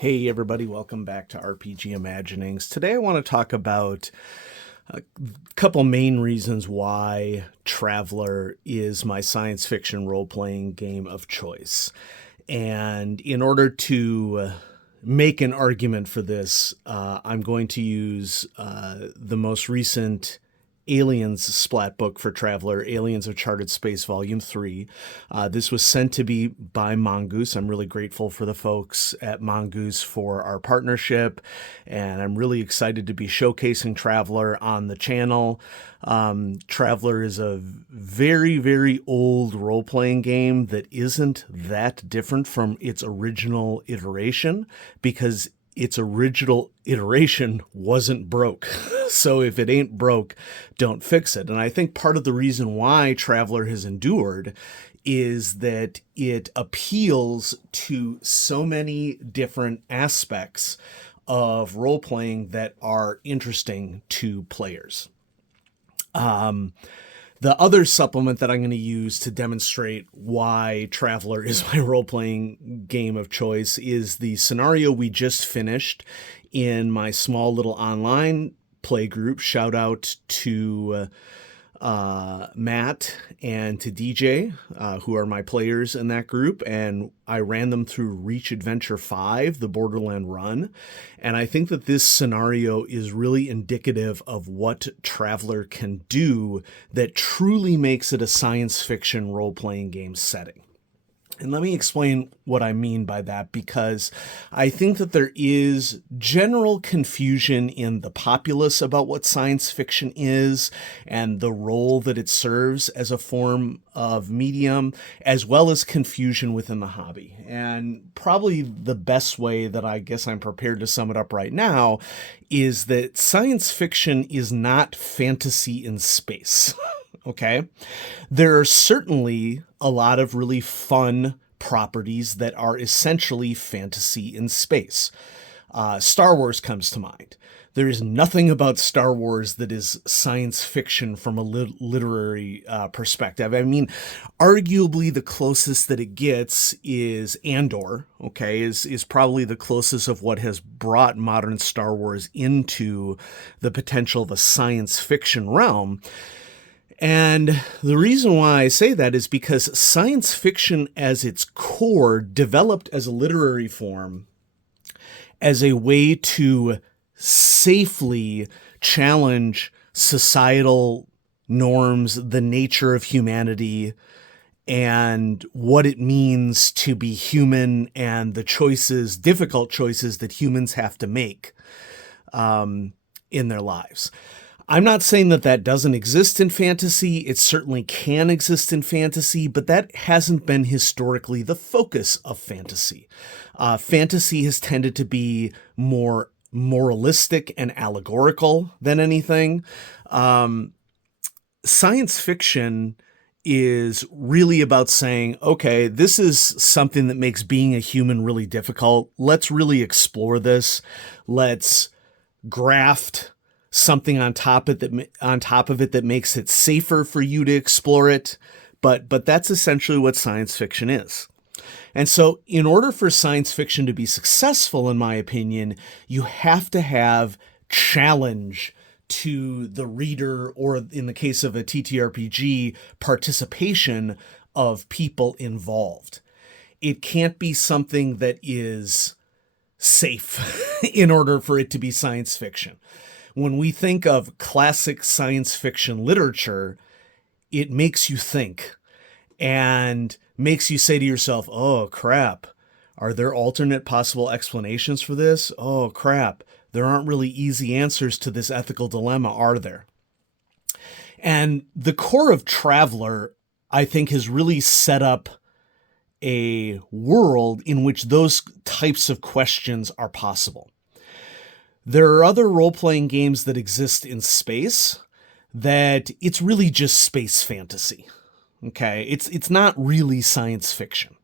Hey everybody, welcome back to RPG Imaginings. Today I want to talk about a couple main reasons why Traveler is my science fiction role-playing game of choice. And in order to make an argument for this, I'm going to use the most recent Aliens splat book for Traveler, Aliens of Charted Space Volume 3. This was sent to me by Mongoose. I'm really grateful for the folks at Mongoose for our partnership, and I'm really excited to be showcasing Traveler on the channel. Traveler is a very, very old role-playing game that isn't that different from its original iteration because its original iteration wasn't broke. So if it ain't broke, don't fix it. And I think part of the reason why Traveler has endured is that it appeals to so many different aspects of role-playing that are interesting to players. The other supplement that I'm going to use to demonstrate why Traveler is my role-playing game of choice is the scenario we just finished in my small little online play group. Shout out to Matt and to DJ, who are my players in that group, and I ran them through Reach Adventure 5, the Borderland run, and I think that this scenario is really indicative of what Traveler can do that truly makes it a science fiction role-playing game setting. And let me explain what I mean by that, because I think that there is general confusion in the populace about what science fiction is and the role that it serves as a form of medium, as well as confusion within the hobby. And probably the best way that I guess I'm prepared to sum it up right now is that science fiction is not fantasy in space. Okay, there are certainly a lot of really fun properties that are essentially fantasy in space. Star Wars comes to mind. There is nothing about Star Wars that is science fiction from a literary perspective. I mean, arguably the closest that it gets is Andor, okay, is probably the closest of what has brought modern Star Wars into the potential of a science fiction realm. And the reason why I say that is because science fiction as its core developed as a literary form as a way to safely challenge societal norms, the nature of humanity, and what it means to be human and the choices, difficult choices that humans have to make in their lives. I'm not saying that that doesn't exist in fantasy. It certainly can exist in fantasy, but that hasn't been historically the focus of fantasy. Fantasy has tended to be more moralistic and allegorical than anything. Science fiction is really about saying, okay, this is something that makes being a human really difficult. Let's really explore this. Let's graft something on top of it that makes it safer for you to explore it. But that's essentially what science fiction is. And so in order for science fiction to be successful, in my opinion, you have to have challenge to the reader, or in the case of a TTRPG, participation of people involved. It can't be something that is safe in order for it to be science fiction. When we think of classic science fiction literature, it makes you think and makes you say to yourself, oh, crap, are there alternate possible explanations for this? Oh, crap, there aren't really easy answers to this ethical dilemma, are there? And the core of Traveler, I think, has really set up a world in which those types of questions are possible. There are other role-playing games that exist in space that it's really just space fantasy. Okay, it's not really science fiction.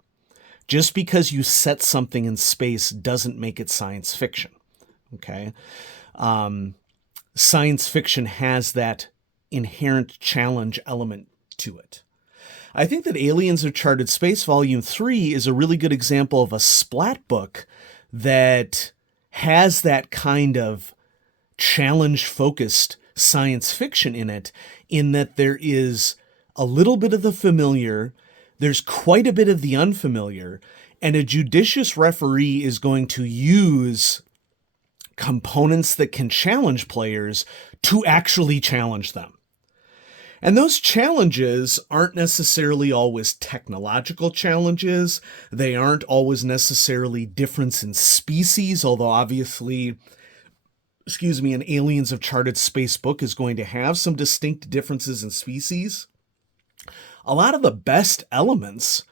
Just because you set something in space doesn't make it science fiction. Okay, science fiction has that inherent challenge element to it. I think that Aliens of Charted Space Volume 3 is a really good example of a splat book that has that kind of challenge-focused science fiction in that there is a little bit of the familiar, there's quite a bit of the unfamiliar, and a judicious referee is going to use components that can challenge players to actually challenge them. And those challenges aren't necessarily always technological challenges. They aren't always necessarily difference in species, although obviously, an Aliens of Charted Space book is going to have some distinct differences in species. A lot of the best elements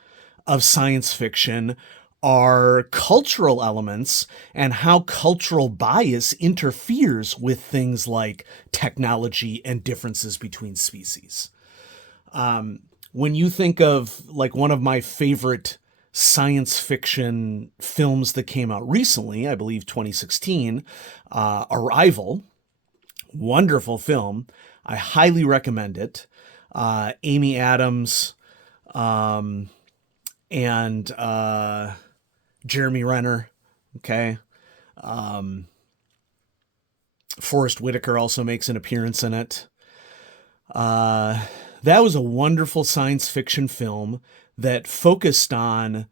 of science fiction are cultural elements and how cultural bias interferes with things like technology and differences between species. When you think of like one of my favorite science fiction films that came out recently, I believe 2016, Arrival, wonderful film. I highly recommend it. Amy Adams, and Jeremy Renner, okay? Forrest Whitaker also makes an appearance in it. That was a wonderful science fiction film that focused on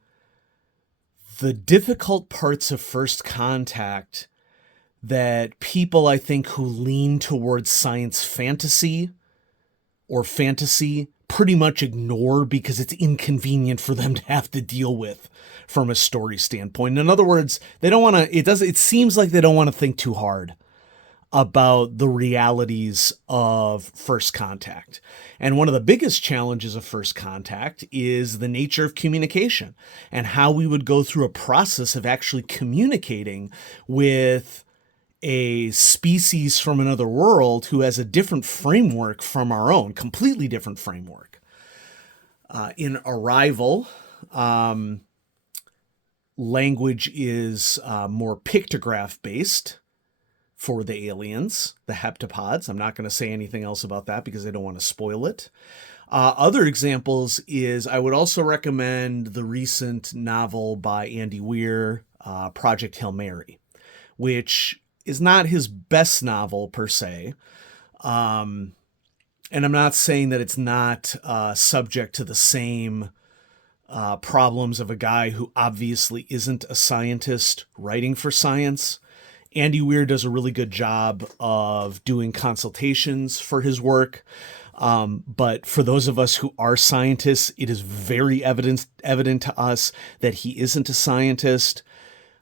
the difficult parts of first contact that people, I think, who lean towards science fantasy or fantasy pretty much ignore because it's inconvenient for them to have to deal with from a story standpoint. In other words, they don't want to, it seems like they don't want to think too hard about the realities of first contact. And one of the biggest challenges of first contact is the nature of communication and how we would go through a process of actually communicating with a species from another world who has a different framework from our own, completely different framework. In Arrival, language is more pictograph based for the aliens, the heptapods. I'm not going to say anything else about that because I don't want to spoil it. Other examples is I would also recommend the recent novel by Andy Weir, Project Hail Mary, which is not his best novel per se. And I'm not saying that it's not subject to the same problems of a guy who obviously isn't a scientist writing for science. Andy Weir does a really good job of doing consultations for his work. But for those of us who are scientists, it is very evident to us that he isn't a scientist.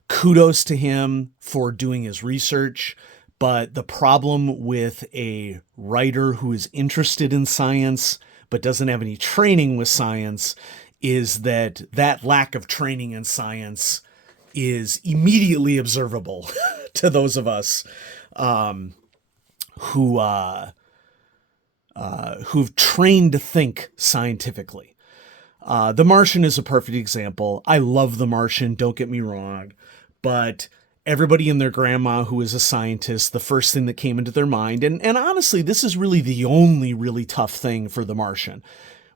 Kudos to him for doing his research. But the problem with a writer who is interested in science but doesn't have any training with science is that lack of training in science is immediately observable to those of us who've trained to think scientifically. The Martian is a perfect example. I love The Martian, don't get me wrong, but everybody and their grandma who is a scientist, the first thing that came into their mind, and honestly, this is really the only really tough thing for The Martian.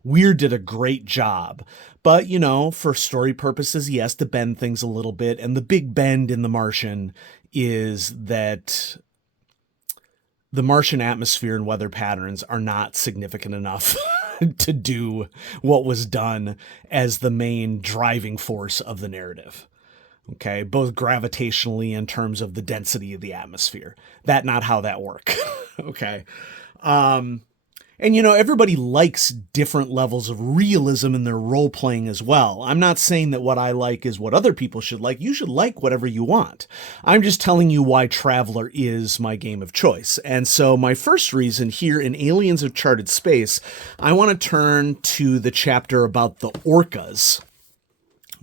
Weir did a great job, but, you know, for story purposes, he has to bend things a little bit, and the big bend in The Martian is that the Martian atmosphere and weather patterns are not significant enough to do what was done as the main driving force of the narrative. Okay, both gravitationally in terms of the density of the atmosphere. That's not how that works. Okay. And, you know, everybody likes different levels of realism in their role playing as well. I'm not saying that what I like is what other people should like. You should like whatever you want. I'm just telling you why Traveler is my game of choice. And so my first reason here in Aliens of Charted Space, I want to turn to the chapter about the orcas.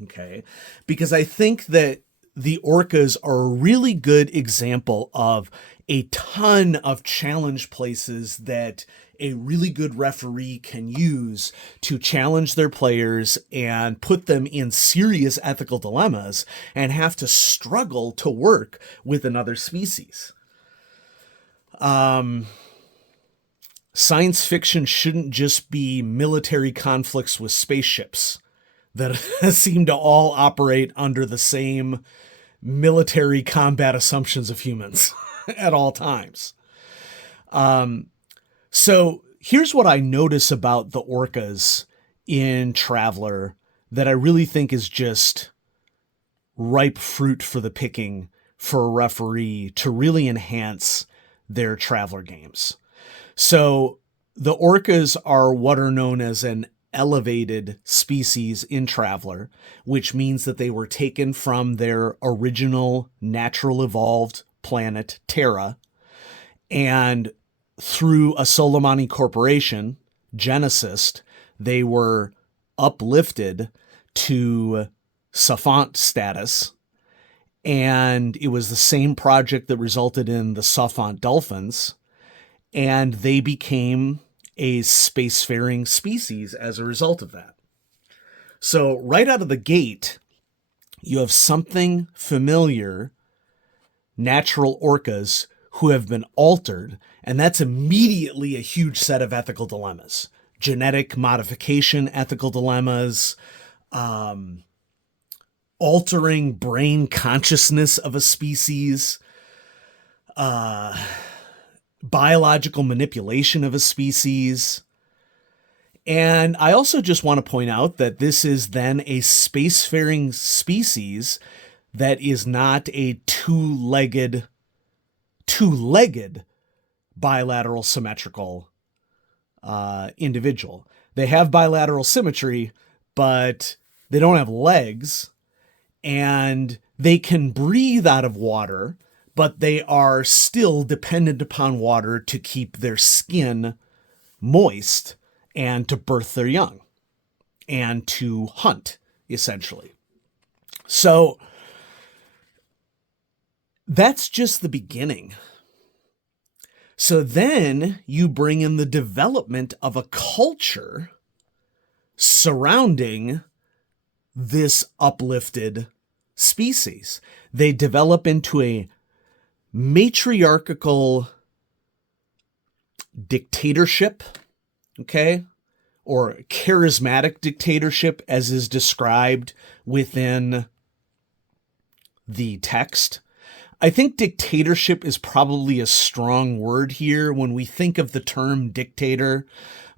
Okay, because I think that the orcas are a really good example of a ton of challenge places that a really good referee can use to challenge their players and put them in serious ethical dilemmas and have to struggle to work with another species. Science fiction shouldn't just be military conflicts with spaceships that seem to all operate under the same military combat assumptions of humans at all times. So here's what I notice about the orcas in Traveller that I really think is just ripe fruit for the picking for a referee to really enhance their Traveller games. So the orcas are what are known as an elevated species in Traveller, which means that they were taken from their original natural evolved planet, Terra, and through a Solomani corporation, Genesis, they were uplifted to savant status, and it was the same project that resulted in the savant dolphins, and they became a spacefaring species as a result of that. So right out of the gate, you have something familiar, natural orcas who have been altered, and that's immediately a huge set of ethical dilemmas. Genetic modification ethical dilemmas, altering brain consciousness of a species, biological manipulation of a species. And I also just want to point out that this is then a spacefaring species that is not a two-legged bilateral symmetrical individual. They have bilateral symmetry, but they don't have legs, and they can breathe out of water, but they are still dependent upon water to keep their skin moist and to birth their young and to hunt, essentially. So that's just the beginning. So then you bring in the development of a culture surrounding this uplifted species. They develop into a matriarchal dictatorship, okay, or charismatic dictatorship as is described within the text. I think dictatorship is probably a strong word here. When we think of the term dictator,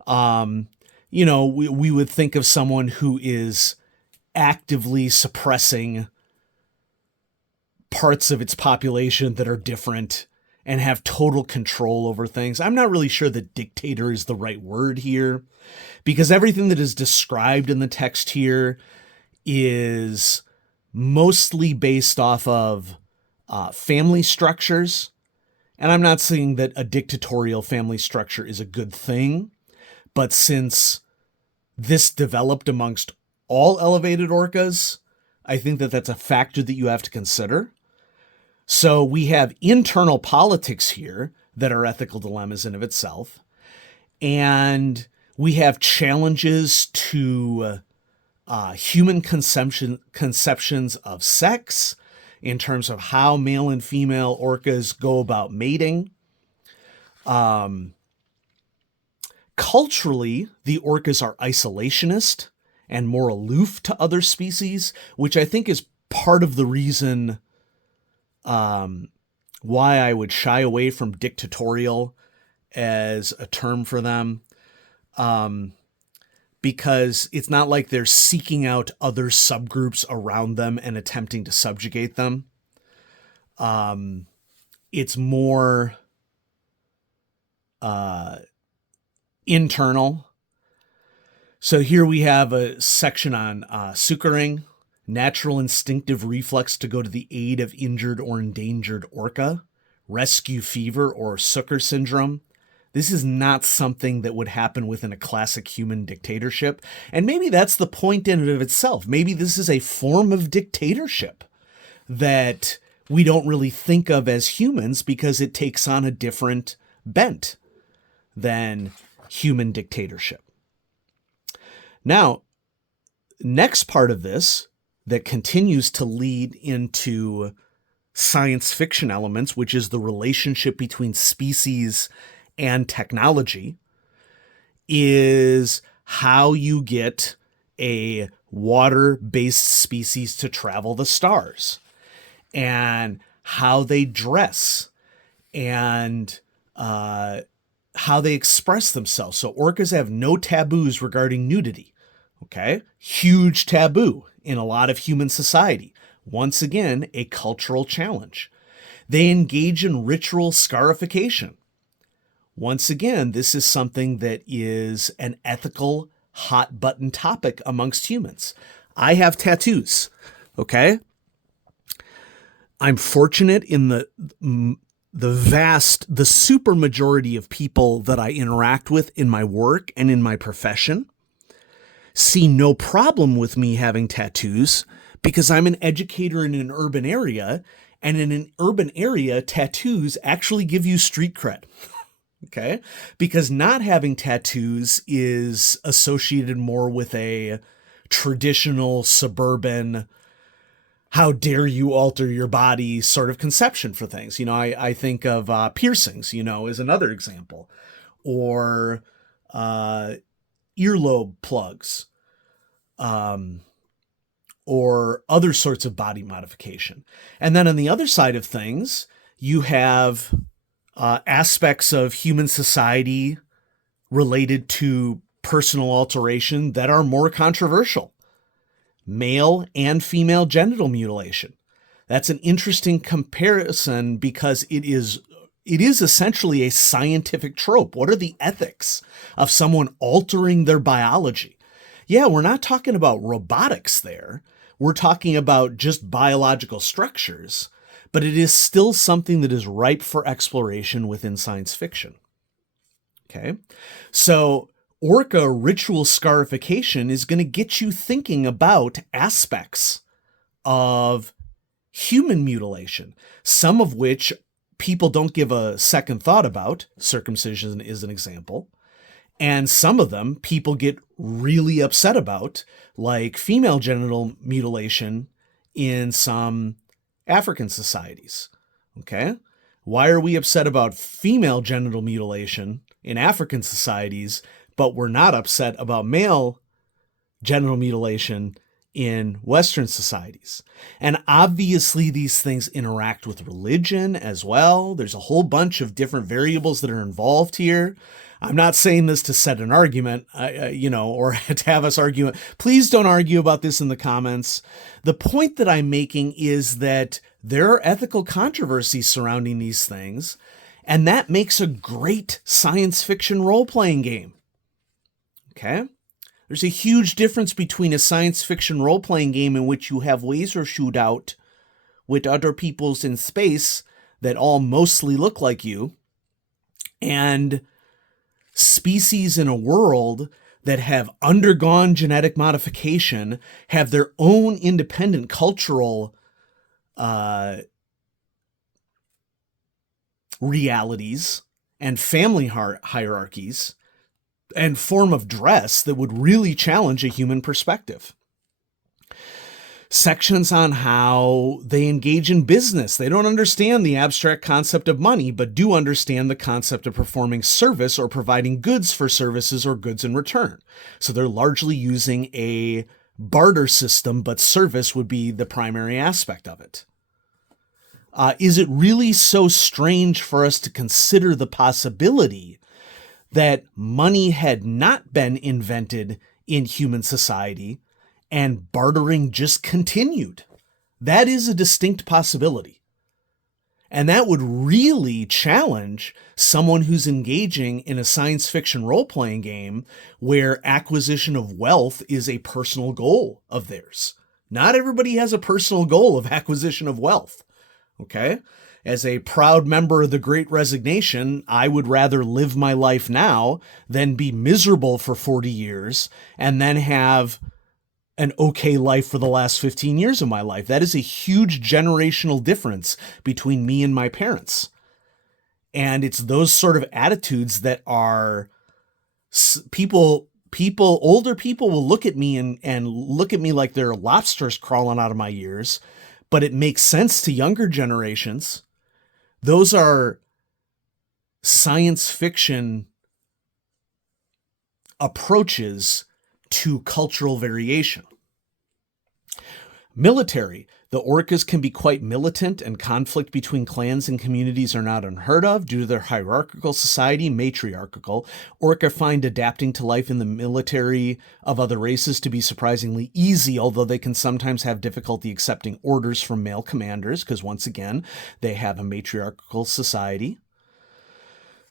we would think of someone who is actively suppressing parts of its population that are different and have total control over things. I'm not really sure that dictator is the right word here, because everything that is described in the text here is mostly based off of family structures. And I'm not saying that a dictatorial family structure is a good thing, but since this developed amongst all elevated orcas, I think that that's a factor that you have to consider. So we have internal politics here that are ethical dilemmas in of itself. And we have challenges to human conceptions of sex in terms of how male and female orcas go about mating. Culturally, the orcas are isolationist and more aloof to other species, which I think is part of the reason why I would shy away from dictatorial as a term for them. Because it's not like they're seeking out other subgroups around them and attempting to subjugate them. It's more internal. So here we have a section on succoring, natural instinctive reflex to go to the aid of injured or endangered orca, rescue fever or succor syndrome. This is not something that would happen within a classic human dictatorship. And maybe that's the point in and of itself. Maybe this is a form of dictatorship that we don't really think of as humans because it takes on a different bent than human dictatorship. Now, next part of this that continues to lead into science fiction elements, which is the relationship between species and technology, is how you get a water-based species to travel the stars. and how they dress and how they express themselves. So orcas have no taboos regarding nudity. Okay? Huge taboo in a lot of human society. Once again, a cultural challenge. They engage in ritual scarification. Once again, this is something that is an ethical hot button topic amongst humans. I have tattoos, okay? I'm fortunate in the super majority of people that I interact with in my work and in my profession see no problem with me having tattoos because I'm an educator in an urban area, and in an urban area, tattoos actually give you street cred. Okay? Because not having tattoos is associated more with a traditional suburban, how dare you alter your body sort of conception for things. You know, I think of piercings, you know, as another example, or earlobe plugs, or other sorts of body modification. And then on the other side of things, you have aspects of human society related to personal alteration that are more controversial. Male and female genital mutilation. That's an interesting comparison because it is essentially a scientific trope. What are the ethics of someone altering their biology? Yeah, we're not talking about robotics there. We're talking about just biological structures, but it is still something that is ripe for exploration within science fiction. Okay, so orca ritual scarification is going to get you thinking about aspects of human mutilation, some of which people don't give a second thought about. Circumcision is an example. And some of them people get really upset about, like female genital mutilation in some African societies. Okay? Why are we upset about female genital mutilation in African societies, but we're not upset about male genital mutilation in Western societies? And obviously these things interact with religion as well. There's a whole bunch of different variables that are involved here. I'm not saying this to set an argument, or to have us argue. Please don't argue about this in the comments. The point that I'm making is that there are ethical controversies surrounding these things, and that makes a great science fiction role-playing game. Okay? There's a huge difference between a science fiction role-playing game in which you have laser shootout with other peoples in space that all mostly look like you, and species in a world that have undergone genetic modification, have their own independent cultural realities and family hierarchies and form of dress that would really challenge a human perspective. Sections on how they engage in business. They don't understand the abstract concept of money, but do understand the concept of performing service or providing goods for services or goods in return. So they're largely using a barter system, but service would be the primary aspect of it. Is it really so strange for us to consider the possibility that money had not been invented in human society and bartering just continued? That is a distinct possibility. And that would really challenge someone who's engaging in a science fiction role-playing game where acquisition of wealth is a personal goal of theirs. Not everybody has a personal goal of acquisition of wealth. Okay? As a proud member of the Great Resignation, I would rather live my life now than be miserable for 40 years and then have an okay life for the last 15 years of my life. That is a huge generational difference between me and my parents. And it's those sort of attitudes that are older people will look at me and look at me like there are lobsters crawling out of my ears, but it makes sense to younger generations. Those are science fiction approaches to cultural variation. Military. The orcas can be quite militant, and conflict between clans and communities are not unheard of. Due to their hierarchical society, matriarchal, orca find adapting to life in the military of other races to be surprisingly easy, although they can sometimes have difficulty accepting orders from male commanders, because once again, they have a matriarchal society.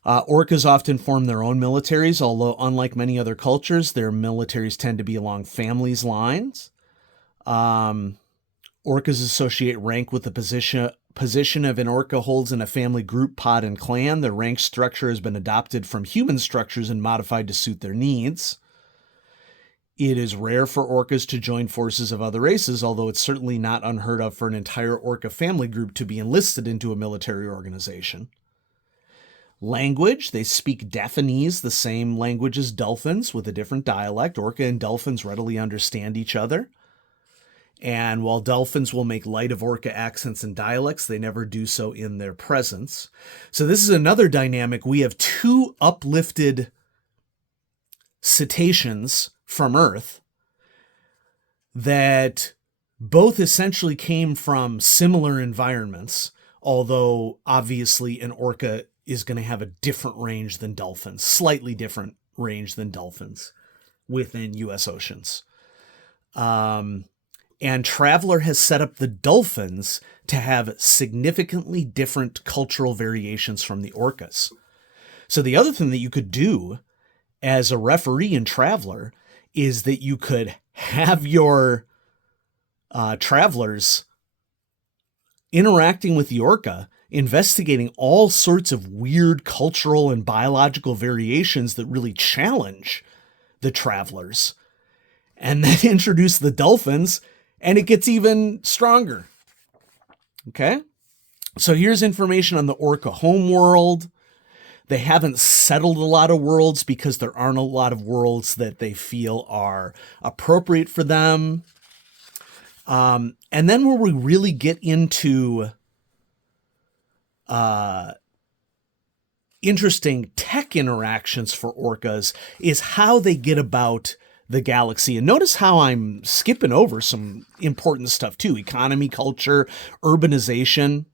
Orcas often form their own militaries, although unlike many other cultures, their militaries tend to be along families' lines. Orcas associate rank with the position of an orca holds in a family, group, pod, and clan. Their rank structure has been adopted from human structures and modified to suit their needs. It is rare for orcas to join forces of other races, although it's certainly not unheard of for an entire orca family group to be enlisted into a military organization. Language, they speak Delphinese, the same language as dolphins, with a different dialect. Orca and dolphins readily understand each other. And while dolphins will make light of orca accents and dialects, they never do so in their presence. So this is another dynamic. We have two uplifted cetaceans from Earth that both essentially came from similar environments, although obviously an orca is going to have a different range than dolphins, slightly different range than dolphins within U.S. oceans. And Traveller has set up the dolphins to have significantly different cultural variations from the orcas. So the other thing that you could do as a referee in Traveller is that you could have your travelers interacting with the orca, investigating all sorts of weird cultural and biological variations that really challenge the travelers, and then introduce the dolphins, and it gets even stronger. Okay? So here's information on the orca homeworld. They haven't settled a lot of worlds because there aren't a lot of worlds that they feel are appropriate for them. And then where we really get into interesting tech interactions for orcas is how they get about the galaxy. And notice how I'm skipping over some important stuff too. Economy, culture, urbanization.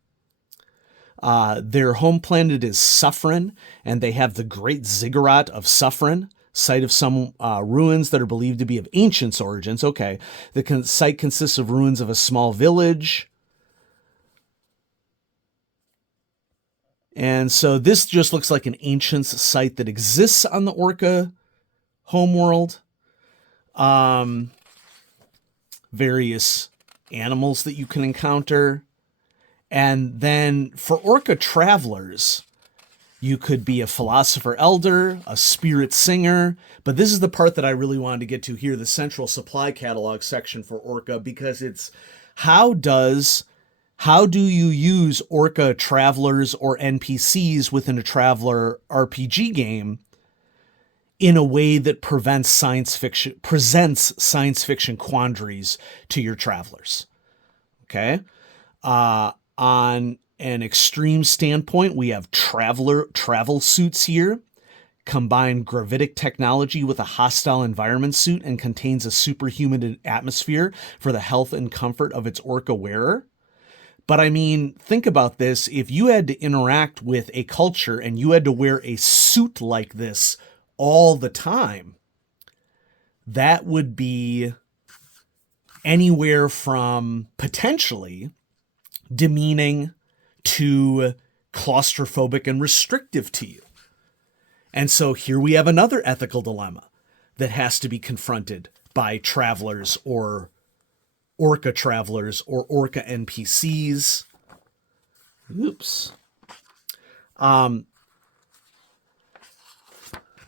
Their home planet is Suffren, and they have the Great Ziggurat of Suffren, site of some ruins that are believed to be of ancient origins. Okay, the site consists of ruins of a small village. And so this just looks like an ancient site that exists on the orca homeworld. Various animals that you can encounter. And then for orca travelers, you could be a philosopher elder, a spirit singer, but this is the part that I really wanted to get to here, the central supply catalog section for orca, because it's how do you use orca travelers or NPCs within a Traveller RPG game in a way that presents science fiction quandaries to your travelers. Okay? On an extreme standpoint, we have travel suits here, combine gravitic technology with a hostile environment suit, and contains a superhuman atmosphere for the health and comfort of its orca wearer. But I mean, think about this. If you had to interact with a culture and you had to wear a suit like this all the time, that would be anywhere from potentially demeaning to claustrophobic and restrictive to you. And so here we have another ethical dilemma that has to be confronted by travelers or orca travelers or orca NPCs. Oops.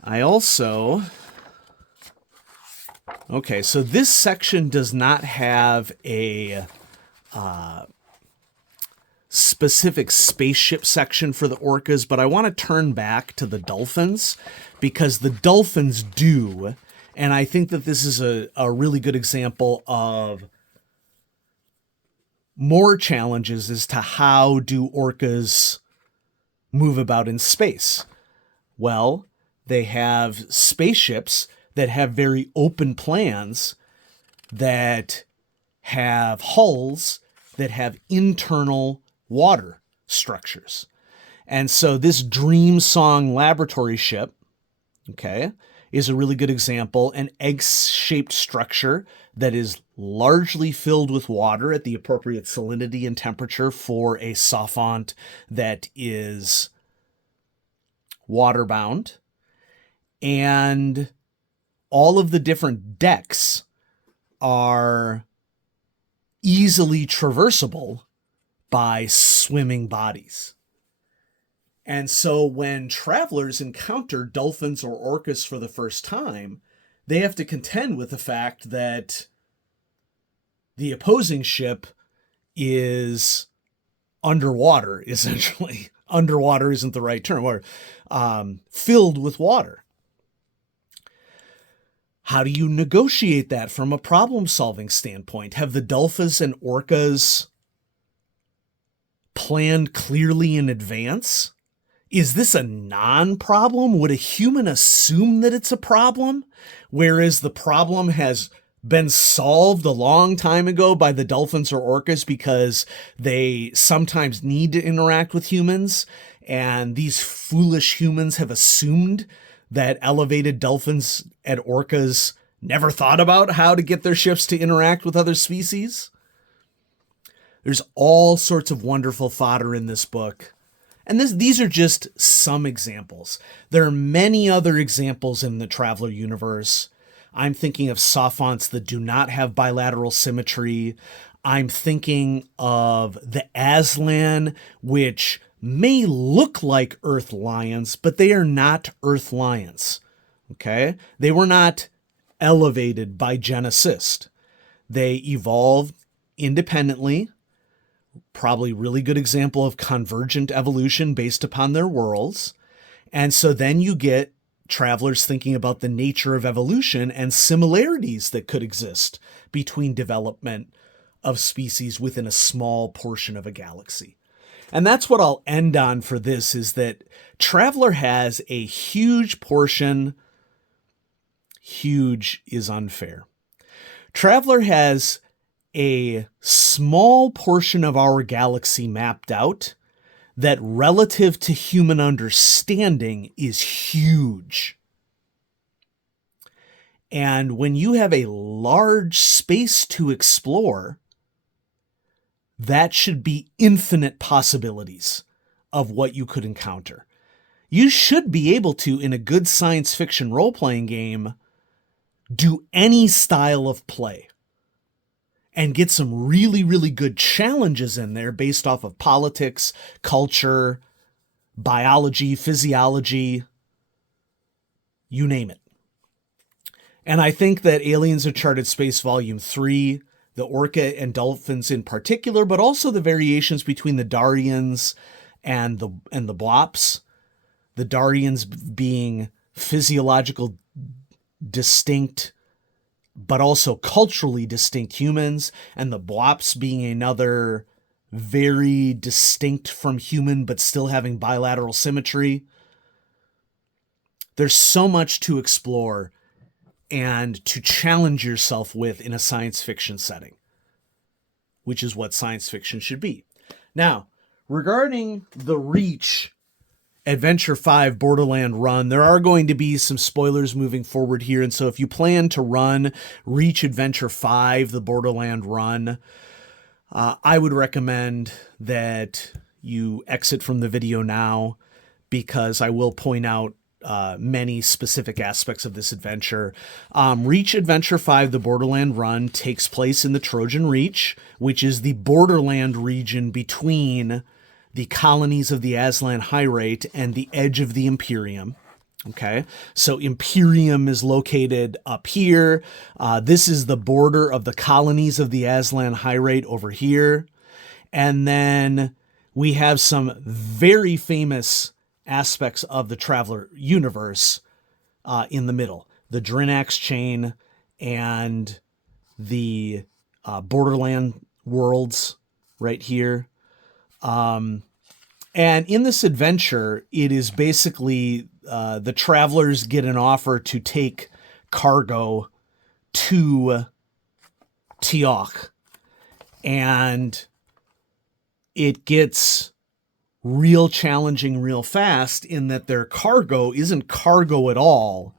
I also... Okay, so this section does not have a specific spaceship section for the orcas, but I want to turn back to the dolphins because the dolphins do, and I think that this is a really good example of more challenges as to how do orcas move about in space. Well, they have spaceships that have very open plans that have hulls that have internal water structures. And so this Dream Song laboratory ship, okay, is a really good example. An egg-shaped structure that is largely filled with water at the appropriate salinity and temperature for a sophont that is waterbound. And all of the different decks are easily traversable by swimming bodies. And so when travelers encounter dolphins or orcas for the first time, they have to contend with the fact that the opposing ship is underwater, essentially. Underwater isn't the right term, or filled with water. How do you negotiate that from a problem-solving standpoint? Have the dolphins and orcas planned clearly in advance? Is this a non-problem? Would a human assume that it's a problem, whereas the problem has been solved a long time ago by the dolphins or orcas because they sometimes need to interact with humans, and these foolish humans have assumed that elevated dolphins and orcas never thought about how to get their ships to interact with other species? There's all sorts of wonderful fodder in this book. And these are just some examples. There are many other examples in the Traveller universe. I'm thinking of sophonts that do not have bilateral symmetry. I'm thinking of the Aslan, which may look like Earth lions, but they are not Earth lions. Okay? They were not elevated by Genesis. They evolved independently. Probably really good example of convergent evolution based upon their worlds. And so then you get travelers thinking about the nature of evolution and similarities that could exist between development of species within a small portion of a galaxy. And that's what I'll end on for this, is that Traveller has a huge portion. Huge is unfair. Traveller has a small portion of our galaxy mapped out that, relative to human understanding, is huge. And when you have a large space to explore, that should be infinite possibilities of what you could encounter. You should be able to, in a good science fiction role-playing game, do any style of play and get some really, really good challenges in there based off of politics, culture, biology, physiology, you name it. And I think that Aliens Uncharted Space Volume 3, the orca and dolphins in particular, but also the variations between the Darians and the Blops, the Darians being physiological distinct but also culturally distinct humans, and the Blops being another very distinct from human but still having bilateral symmetry. There's so much to explore and to challenge yourself with in a science fiction setting, which is what science fiction should be. Now, regarding the Reach Adventure 5 Borderland run, there are going to be some spoilers moving forward here, and so if you plan to run Reach Adventure 5, the Borderland run, I would recommend that you exit from the video now, because I will point out many specific aspects of this adventure. Reach Adventure 5, the Borderland run, takes place in the Trojan Reach, which is the borderland region between the colonies of the Aslan Hyrate and the edge of the Imperium. Okay, so Imperium is located up here. This is the border of the colonies of the Aslan Hyrate over here. And then we have some very famous aspects of the Traveller universe in the middle. The Drinax chain and the Borderland worlds right here. And in this adventure, it is basically the travelers get an offer to take cargo to Teoch. And it gets real challenging real fast in that their cargo isn't cargo at all,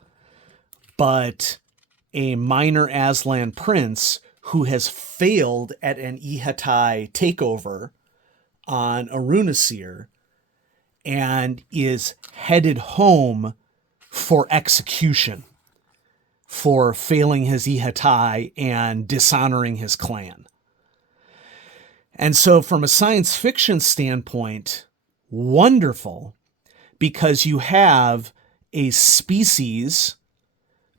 but a minor Aslan prince who has failed at an Ihatai takeover on Arunasir and is headed home for execution for failing his Ihatai and dishonoring his clan. And so from a science fiction standpoint, wonderful, because you have a species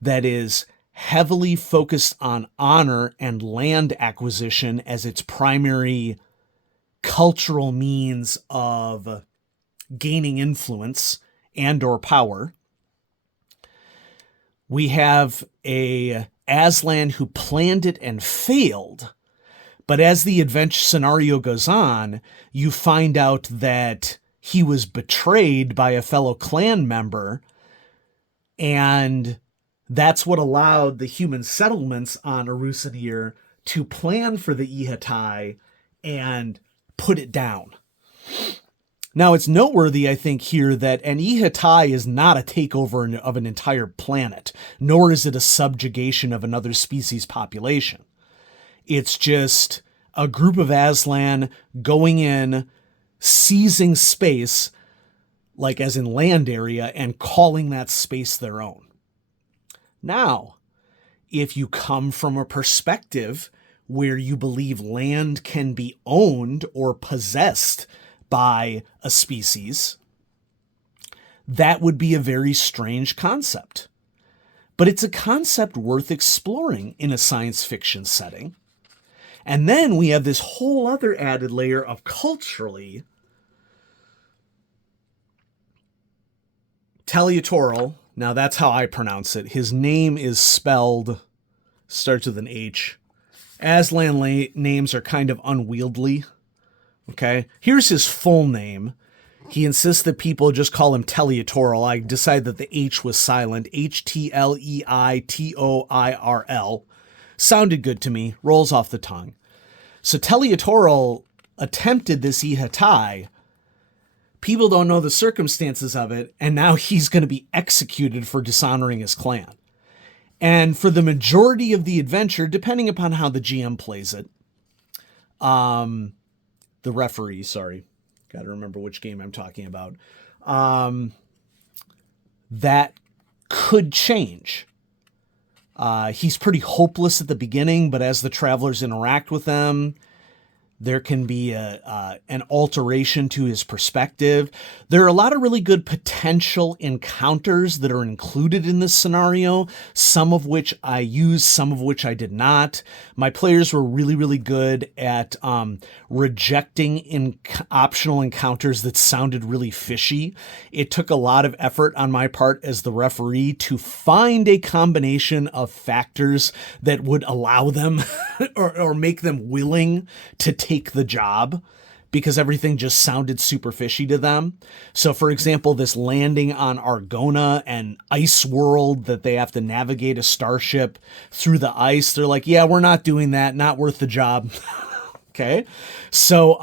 that is heavily focused on honor and land acquisition as its primary cultural means of gaining influence and or power. We have a Aslan who planned it and failed, but as the adventure scenario goes on, you find out that he was betrayed by a fellow clan member, and that's what allowed the human settlements on Arusadir to plan for the Ihatai and put it down. Now, it's noteworthy, I think, here that an Ihatai is not a takeover of an entire planet, nor is it a subjugation of another species population. It's just a group of Aslan going in, seizing space, like as in land area, and calling that space their own. Now, if you come from a perspective where you believe land can be owned or possessed by a species, that would be a very strange concept. But it's a concept worth exploring in a science fiction setting. And then we have this whole other added layer of culturally. Teliatorel, now that's how I pronounce it. His name is spelled, starts with an H. Aslan names are kind of unwieldy. Okay, here's his full name. He insists that people just call him Teliatorel. I decided that the H was silent. Htleitorl. Sounded good to me. Rolls off the tongue. So Teliatorel attempted this Ihatai. People don't know the circumstances of it, and now he's going to be executed for dishonoring his clan. And for the majority of the adventure, depending upon how the GM plays it, the referee, sorry, got to remember which game I'm talking about, that could change. He's pretty hopeless at the beginning, but as the travelers interact with them, there can be an alteration to his perspective. There are a lot of really good potential encounters that are included in this scenario, some of which I used, some of which I did not. My players were really, really good at rejecting optional encounters that sounded really fishy. It took a lot of effort on my part as the referee to find a combination of factors that would allow them or make them willing to take the job, because everything just sounded super fishy to them. So for example, this landing on Argona and ice world that they have to navigate a starship through the ice, they're like, yeah, we're not doing that, not worth the job. Okay, so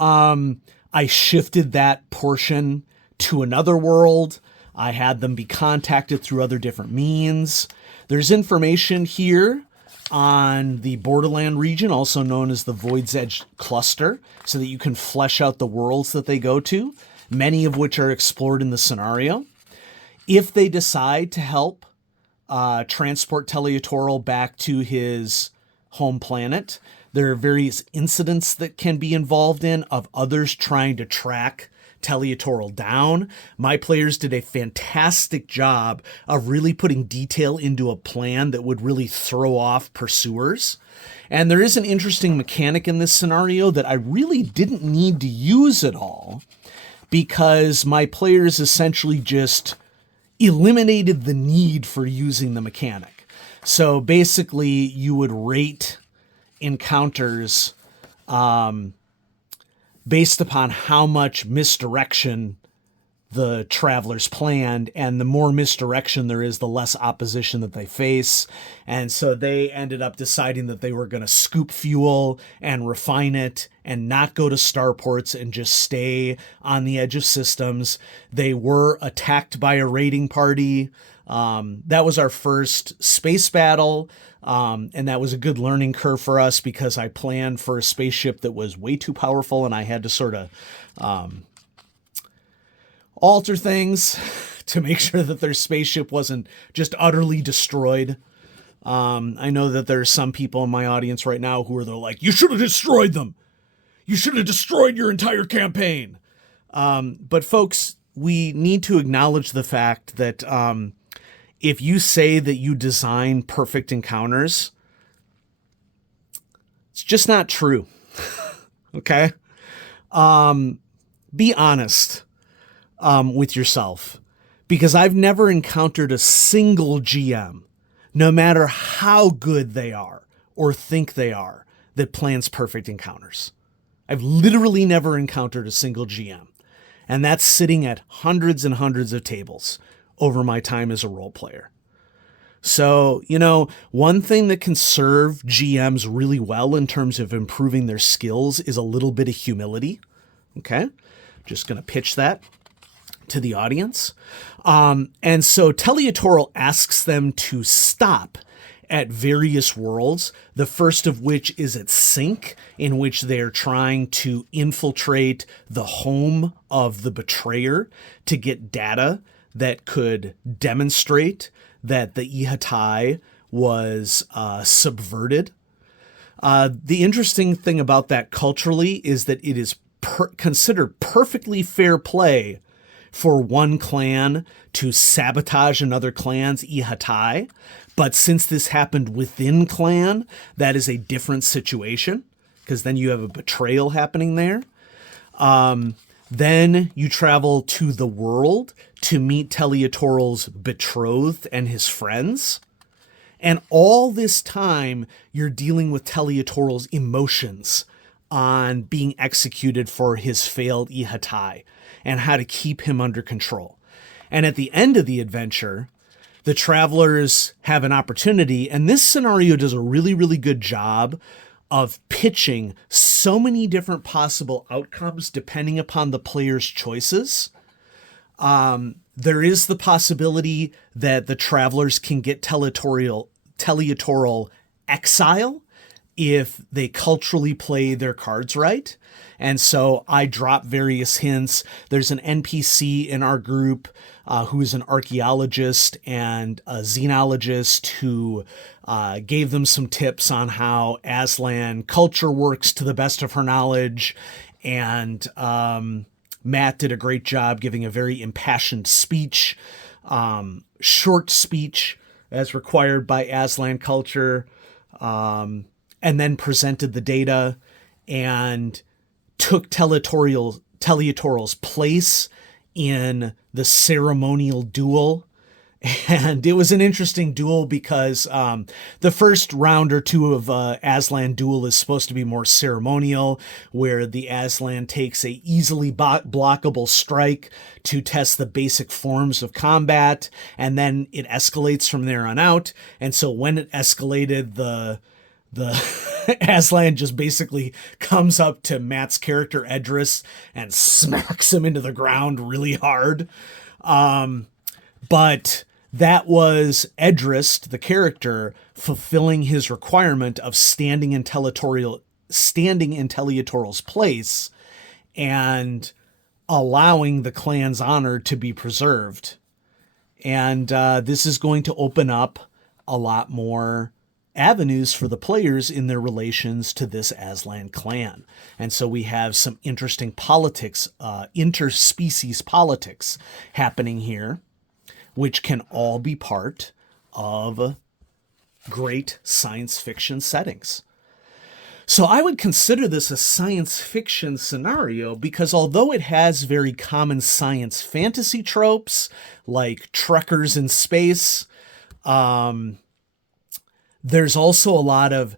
I shifted that portion to another world. I had them be contacted through other different means. There's information here on the Borderland region, also known as the Void's Edge Cluster, so that you can flesh out the worlds that they go to, many of which are explored in the scenario. If they decide to help transport Teliatorel back to his home planet, there are various incidents that can be involved in of others trying to track Teliatorel down. My players did a fantastic job of really putting detail into a plan that would really throw off pursuers. And there is an interesting mechanic in this scenario that I really didn't need to use at all, because my players essentially just eliminated the need for using the mechanic. So basically you would rate encounters based upon how much misdirection the travelers planned, and the more misdirection there is, the less opposition that they face. And so they ended up deciding that they were going to scoop fuel and refine it and not go to starports and just stay on the edge of systems. They were attacked by a raiding party. That was our first space battle. And that was a good learning curve for us because I planned for a spaceship that was way too powerful, and I had to sort of alter things to make sure that their spaceship wasn't just utterly destroyed. I know that there's some people in my audience right now who are like, you should have destroyed them. You should have destroyed your entire campaign. But folks, we need to acknowledge the fact that if you say that you design perfect encounters, it's just not true. Okay? Be honest with yourself, because I've never encountered a single GM, no matter how good they are or think they are, that plans perfect encounters. I've literally never encountered a single GM, and that's sitting at hundreds and hundreds of tables over my time as a role player. So, one thing that can serve GMs really well in terms of improving their skills is a little bit of humility. Okay? Just going to pitch that to the audience. And so Teleatoral asks them to stop at various worlds, the first of which is at Sync, in which they're trying to infiltrate the home of the betrayer to get data that could demonstrate that the Ihatai was subverted. The interesting thing about that culturally is that it is considered perfectly fair play for one clan to sabotage another clan's Ihatai. But since this happened within clan, that is a different situation, because then you have a betrayal happening there. Then you travel to the world to meet Teleatoral's betrothed and his friends. And all this time, you're dealing with Teleatoral's emotions on being executed for his failed Ihatai and how to keep him under control. And at the end of the adventure, the travelers have an opportunity, and this scenario does a really, really good job of pitching so many different possible outcomes depending upon the player's choices. There is the possibility that the travelers can get Teleatoral exile if they culturally play their cards right. And so I drop various hints. There's an NPC in our group who is an archaeologist and a xenologist who gave them some tips on how Aslan culture works to the best of her knowledge. And Matt did a great job giving a very impassioned speech, short speech as required by Aslan culture, and then presented the data and took Teleatoral's place in the ceremonial duel. And it was an interesting duel because the first round or two of Aslan duel is supposed to be more ceremonial, where the Aslan takes a easily blockable strike to test the basic forms of combat, and then it escalates from there on out. And so when it escalated, the Aslan just basically comes up to Matt's character Edris and smacks him into the ground really hard. But that was Edris, the character, fulfilling his requirement of standing in Teleatoral's place and allowing the clan's honor to be preserved. And this is going to open up a lot more avenues for the players in their relations to this Aslan clan. And so we have some interesting politics, interspecies politics happening here, which can all be part of great science fiction settings. So I would consider this a science fiction scenario because although it has very common science fantasy tropes like truckers in space, there's also a lot of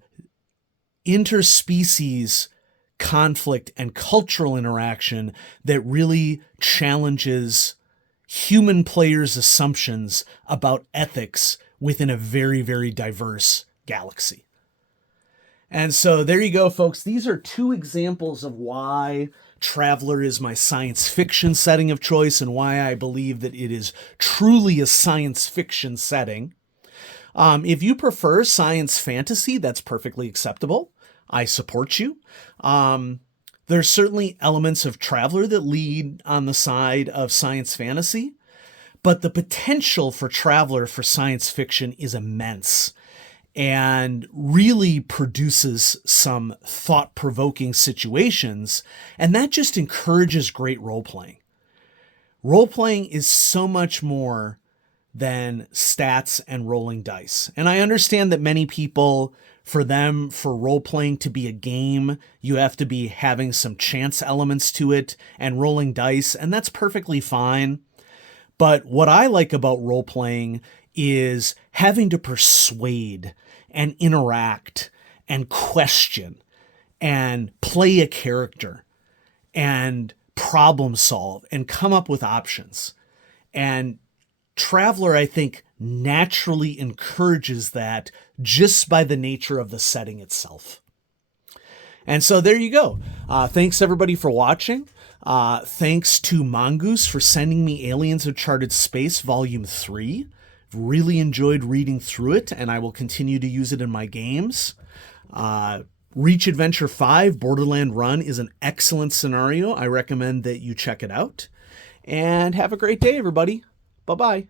interspecies conflict and cultural interaction that really challenges human players' assumptions about ethics within a very, very diverse galaxy. And so there you go, folks. These are two examples of why Traveller is my science fiction setting of choice and why I believe that it is truly a science fiction setting. If you prefer science fantasy, that's perfectly acceptable. I support you. There's certainly elements of Traveller that lead on the side of science fantasy, but the potential for Traveller for science fiction is immense and really produces some thought-provoking situations, and that just encourages great role-playing. Role-playing is so much more than stats and rolling dice. And I understand that many people, for role-playing to be a game, you have to be having some chance elements to it and rolling dice, and that's perfectly fine. But what I like about role-playing is having to persuade and interact and question and play a character and problem solve and come up with options. And Traveller, I think, naturally encourages that just by the nature of the setting itself. And so there you go. Thanks everybody for watching. Thanks to Mongoose for sending me Aliens of Charted Space Volume 3. Really enjoyed reading through it, and I will continue to use it in my games. Reach Adventure 5, Borderland Run, is an excellent scenario. I recommend that you check it out. And have a great day, everybody. Bye-bye.